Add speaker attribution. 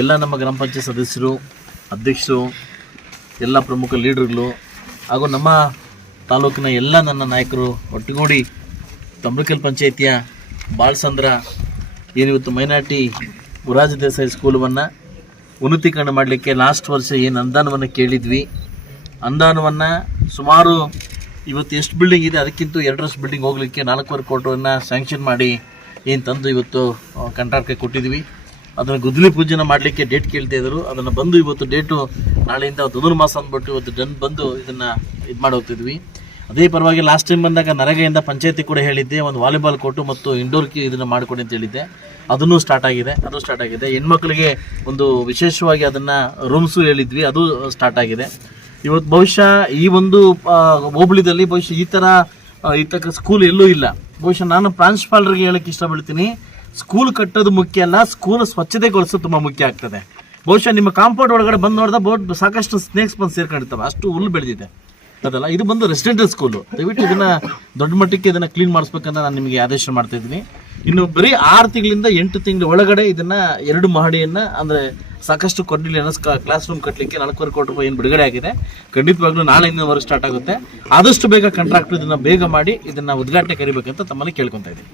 Speaker 1: ಎಲ್ಲ ನಮ್ಮ ಗ್ರಾಮ ಪಂಚಾಯತ್ ಸದಸ್ಯರು, ಅಧ್ಯಕ್ಷರು, ಎಲ್ಲ ಪ್ರಮುಖ ಲೀಡರ್ಗಳು ಹಾಗೂ ನಮ್ಮ ತಾಲೂಕಿನ ಎಲ್ಲ ನನ್ನ ನಾಯಕರು ಒಟ್ಟುಗೂಡಿ ತಮ್ರಕಲ್ ಪಂಚಾಯಿತಿಯ ಬಾಳ್ಸಂದ್ರ ಏನಿವತ್ತು ಮೈನಾರ್ಟಿ ಮುರಾಜ ದೇಸಾಯಿ ಸ್ಕೂಲವನ್ನು ಉನ್ನತೀಕರಣ ಮಾಡಲಿಕ್ಕೆ ಲಾಸ್ಟ್ ವರ್ಷ ಏನು ಅನುದಾನವನ್ನು ಕೇಳಿದ್ವಿ. ಅನುದಾನವನ್ನು ಸುಮಾರು ಇವತ್ತು ಎಷ್ಟು ಬಿಲ್ಡಿಂಗ್ ಇದೆ, ಅದಕ್ಕಿಂತ ಎರಡರಷ್ಟು ಬಿಲ್ಡಿಂಗ್ ಹೋಗಲಿಕ್ಕೆ ನಾಲ್ಕೂವರೆ ಕೋಟಿಯನ್ನು ಸ್ಯಾಂಕ್ಷನ್ ಮಾಡಿ ಏನು ತಂದು ಇವತ್ತು ಕಂಟ್ರಾಕ್ಟ್ಗೆ ಕೊಟ್ಟಿದ್ವಿ. ಅದನ್ನು ಗುದ್ದಲಿ ಪೂಜೆನ ಮಾಡಲಿಕ್ಕೆ ಡೇಟ್ ಕೇಳ್ತಾ ಇದ್ರು. ಅದನ್ನು ಬಂದು ಇವತ್ತು ಡೇಟು ನಾಳೆಯಿಂದ ಧನುರ್ಮಾಸ ಅಂದ್ಬಿಟ್ಟು ಇವತ್ತು ಡನ್ ಬಂದು ಇದನ್ನು ಇದು ಮಾಡಿ ಅದೇ ಪರವಾಗಿ ಲಾಸ್ಟ್ ಟೈಮ್ ಬಂದಾಗ ನರಗೆಯಿಂದ ಪಂಚಾಯತಿ ಕೂಡ ಹೇಳಿದ್ದೆ, ಒಂದು ವಾಲಿಬಾಲ್ ಕೋರ್ಟು ಮತ್ತು ಇಂಡೋರ್ಗೆ ಇದನ್ನು ಮಾಡಿಕೊಡಿ ಅಂತ ಹೇಳಿದ್ದೆ. ಅದನ್ನು ಸ್ಟಾರ್ಟ್ ಆಗಿದೆ, ಅದು ಸ್ಟಾರ್ಟ್ ಆಗಿದೆ. ಹೆಣ್ಮಕ್ಳಿಗೆ ಒಂದು ವಿಶೇಷವಾಗಿ ಅದನ್ನು ರೂಮ್ಸು ಹೇಳಿದ್ವಿ, ಅದು ಸ್ಟಾರ್ಟ್ ಆಗಿದೆ. ಇವತ್ತು ಬಹುಶಃ ಈ ಒಂದು ಹೋಬಳಿದಲ್ಲಿ ಬಹುಶಃ ಈ ಥರ ಈ ಸ್ಕೂಲ್ ಎಲ್ಲೂ ಇಲ್ಲ. ಬಹುಶಃ ನಾನು ಪ್ರಾಂಶುಪಾಲರಿಗೆ ಹೇಳಕ್ಕೆ ಇಷ್ಟಪಡ್ತೀನಿ. ಸ್ಕೂಲ್ ಕಟ್ಟೋದು ಮುಖ್ಯ ಅಲ್ಲ ಸ್ಕೂಲ್ ಸ್ವಚ್ಛತೆಗೊಳಿಸೋದು ತುಂಬ ಮುಖ್ಯ ಆಗ್ತದೆ. ಬಹುಶಃ ನಿಮ್ಮ ಕಾಂಪೌಂಡ್ ಒಳಗಡೆ ಬಂದು ನೋಡಿದ ಬೋಟ್ ಸಾಕಷ್ಟು ಸ್ನೇಕ್ಸ್ ಬಂದು ಸೇರ್ಕೊಂಡಿರ್ತವೆ. ಅಷ್ಟು ಹುಲ್ಲು ಬೆಳೆದಿದೆ. ಅದಲ್ಲ, ಇದು ಬಂದು ರೆಸಿಡೆಂಟಲ್ ಸ್ಕೂಲು ದಯವಿಟ್ಟು ಇದನ್ನ ದೊಡ್ಡ ಮಟ್ಟಕ್ಕೆ ಇದನ್ನ ಕ್ಲೀನ್ ಮಾಡಿಸ್ಬೇಕಂತ ನಾನು ನಿಮಗೆ ಆದೇಶ ಮಾಡ್ತಾ ಇದ್ದೀನಿ. ಇನ್ನು ಬರೀ ಆರು ತಿಂಗಳಿಂದ ಎಂಟು ತಿಂಗಳ ಒಳಗಡೆ ಇದನ್ನ ಎರಡು ಮಹಡಿಯನ್ನು, ಅಂದ್ರೆ ಸಾಕಷ್ಟು ಕೊಡ್ಲಿಲ್ಲ ಕ್ಲಾಸ್ ರೂಮ್ ಕಟ್ಟಲಿಕ್ಕೆ ನಾಲ್ಕೂವರೆ ಕೋಟಿ ರೂಪಾಯಿ ಏನು ಬಿಡುಗಡೆ ಆಗಿದೆ. ಖಂಡಿತವಾಗ್ಲೂ ನಾಳೆಯಿಂದ ವರ್ಕ್ ಸ್ಟಾರ್ಟ್ ಆಗುತ್ತೆ. ಆದಷ್ಟು ಬೇಗ ಕಾಂಟ್ರಾಕ್ಟರ್ ಇದನ್ನ ಬೇಗ ಮಾಡಿ ಇದನ್ನ ಉದ್ಘಾಟನೆ ಕರಿಬೇಕಂತ ತಮ್ಮಲ್ಲಿ ಕೇಳ್ಕೊತಾ ಇದ್ದೀನಿ.